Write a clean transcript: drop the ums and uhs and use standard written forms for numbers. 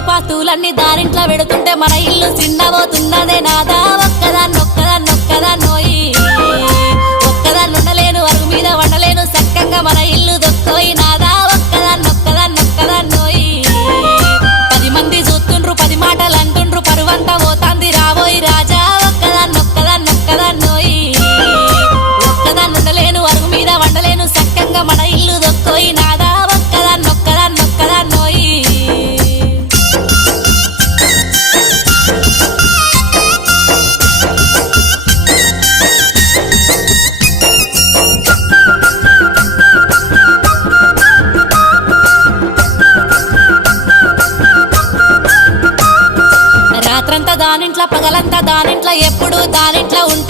ఆస్తిపాస్తులన్నీ దారింట్లో పెడుతుంటే మన ఇల్లు చిన్నబోతున్నదే నాదా ఒక్కదాన్నొక్కదాన్నొక్కదాన్నోయి ఒక్కదాన్నుండలేను అరుగు మీద వండలేను సక్కంగా మన ఇల్లు దొక్కోయి నాదా ఒక్కదాన్నొక్కదాన్నొక్కదాన్నోయి 10 మంది చూస్తుండ్రు 10 మాటలు అంటుండ్రు పరువంతా పోతాంది రాబోయి రాజా ఒక్కదాన్నొక్కదాన్నొక్కదాన్నోయి ఒక్కదాన్నుండలేను అరుగు మీద వండలేను సక్కంగా మన ఇల్లు దొక్కోయి నాదా ఒక్కదాన్నొక్కదాన్నొక్కదాన్నోయి రాత్రంతా దానింట్లో పగలంతా దానింట్లో ఎప్పుడు దానింట్లో ఉంటే